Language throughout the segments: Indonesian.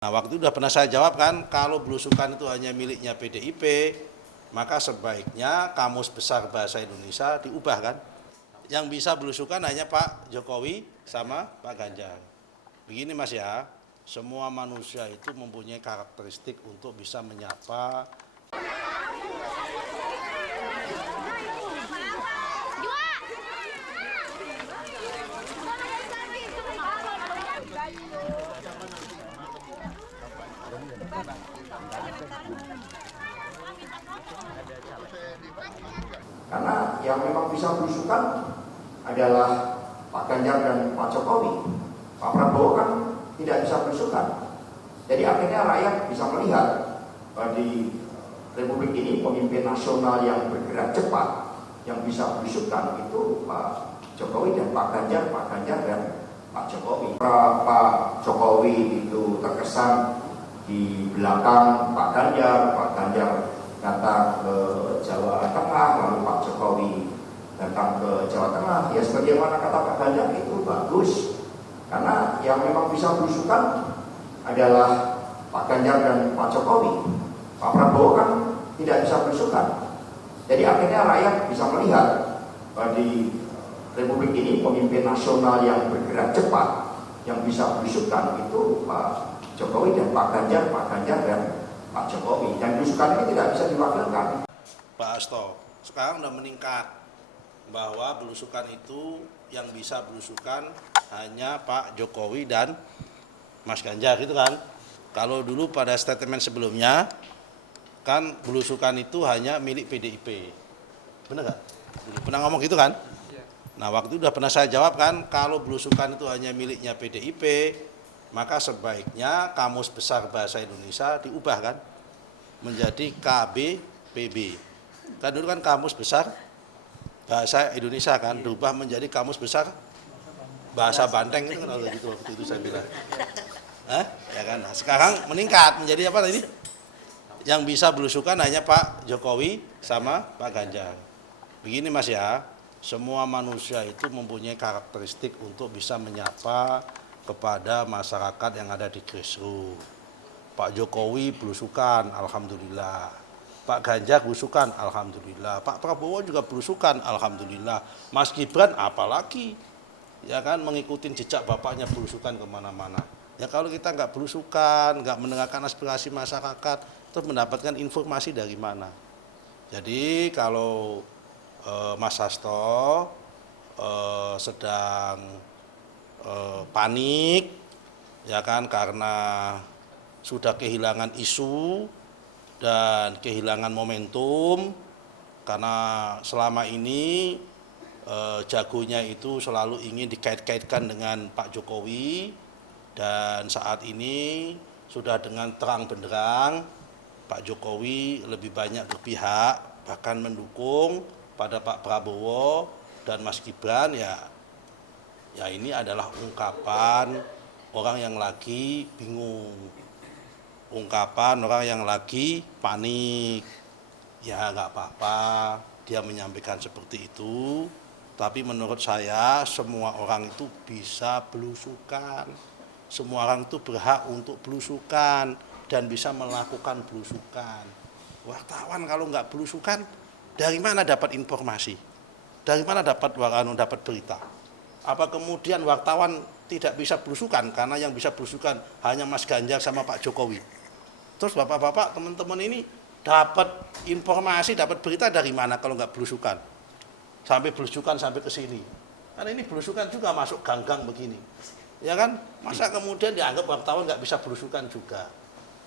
Nah, waktu itu sudah pernah saya jawab kan, kalau belusukan itu hanya miliknya PDIP, maka sebaiknya Kamus Besar Bahasa Indonesia diubah kan. Yang bisa belusukan hanya Pak Jokowi sama Pak Ganjar. Begini Mas ya, semua manusia itu mempunyai karakteristik untuk bisa menyapa. Karena yang memang bisa belusukan adalah Pak Ganjar dan Pak Jokowi. Pak Prabowo kan tidak bisa belusukan. Jadi akhirnya rakyat bisa melihat di Republik ini pemimpin nasional yang bergerak cepat, yang bisa belusukan itu Pak Jokowi dan Pak Ganjar dan Pak Jokowi. Pak Jokowi itu terkesan di belakang Pak Ganjar datang ke Jawa Tengah, lalu Pak Jokowi datang ke Jawa Tengah. Ya sebagaimana kata Pak Ganjar itu bagus, karena yang memang bisa belusukan adalah Pak Ganjar dan Pak Jokowi. Pak Prabowo kan tidak bisa belusukan. Jadi akhirnya rakyat bisa melihat di Republik ini pemimpin nasional yang bergerak cepat, yang bisa belusukan itu Pak Jokowi dan Pak Ganjar dan Pak Jokowi. Dan belusukan ini tidak bisa diwakilkan. Pak Hasto, sekarang sudah meningkat bahwa belusukan itu yang bisa belusukan hanya Pak Jokowi dan Mas Ganjar itu kan. Kalau dulu pada statement sebelumnya kan belusukan itu hanya milik PDIP. Benar nggak? Pernah ngomong gitu kan? Nah, waktu itu sudah pernah saya jawab kan, kalau belusukan itu hanya miliknya PDIP, maka sebaiknya Kamus Besar Bahasa Indonesia diubah kan menjadi KBPB. Kan dulu kan Kamus Besar Bahasa Indonesia kan berubah menjadi Kamus Besar Bahasa Banteng itu kan gitu waktu itu saya bilang. Ya kan. Nah, sekarang meningkat menjadi apa tadi? Yang bisa belusukan hanya Pak Jokowi sama Pak Ganjar. Begini Mas ya, semua manusia itu mempunyai karakteristik untuk bisa menyapa kepada masyarakat yang ada di grassroots. Pak Jokowi belusukan, alhamdulillah. Pak Ganjar belusukan, alhamdulillah. Pak Prabowo juga belusukan, alhamdulillah. Mas Gibran apalagi, ya kan, mengikuti jejak bapaknya belusukan kemana-mana. Ya kalau kita nggak belusukan, nggak mendengarkan aspirasi masyarakat, terus mendapatkan informasi dari mana? Jadi kalau Mas Hasto sedang panik, ya kan, karena sudah kehilangan isu dan kehilangan momentum, karena selama ini jagonya itu selalu ingin dikait-kaitkan dengan Pak Jokowi, dan saat ini sudah dengan terang benderang Pak Jokowi lebih banyak berpihak, bahkan mendukung pada Pak Prabowo dan Mas Gibran. Ya ini adalah ungkapan orang yang lagi bingung, ungkapan orang yang lagi panik. Ya nggak apa-apa dia menyampaikan seperti itu, tapi menurut saya semua orang itu bisa belusukan, semua orang itu berhak untuk belusukan dan bisa melakukan belusukan. Wartawan kalau nggak belusukan, dari mana dapat informasi? Dari mana dapat berita? Apa kemudian wartawan tidak bisa belusukan karena yang bisa belusukan hanya Mas Ganjar sama Pak Jokowi? Terus bapak-bapak, teman-teman ini dapat informasi, dapat berita dari mana kalau nggak belusukan? Sampai belusukan sampai ke sini. Karena ini belusukan juga masuk gang-gang begini. Ya kan? Masa kemudian dianggap wartawan nggak bisa belusukan juga?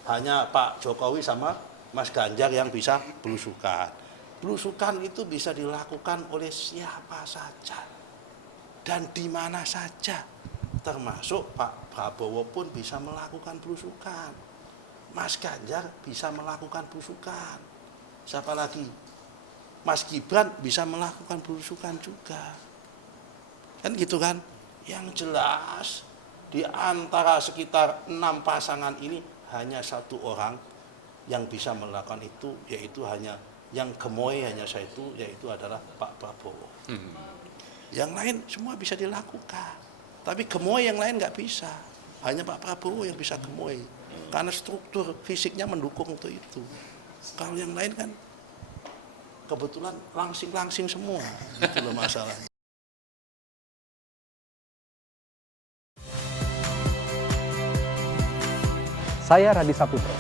Hanya Pak Jokowi sama Mas Ganjar yang bisa belusukan. Belusukan itu bisa dilakukan oleh siapa saja dan di mana saja, termasuk Pak Prabowo pun bisa melakukan belusukan, Mas Ganjar bisa melakukan belusukan, siapa lagi? Mas Gibran bisa melakukan belusukan juga, kan gitu kan? Yang jelas di antara sekitar 6 pasangan ini hanya satu orang yang bisa melakukan itu, yaitu hanya yang gemoy hanya saya itu, yaitu adalah Pak Prabowo. Yang lain semua bisa dilakukan, tapi gemoy yang lain nggak bisa. Hanya Pak Prabowo yang bisa gemoy. karena struktur fisiknya mendukung untuk itu. Kalau yang lain kan kebetulan langsing-langsing semua, itu loh masalahnya. Saya Radi Saputro.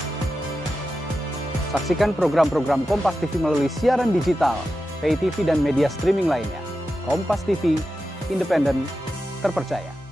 Saksikan program-program Kompas TV melalui siaran digital, pay TV dan media streaming lainnya. Kompas TV, independen, terpercaya.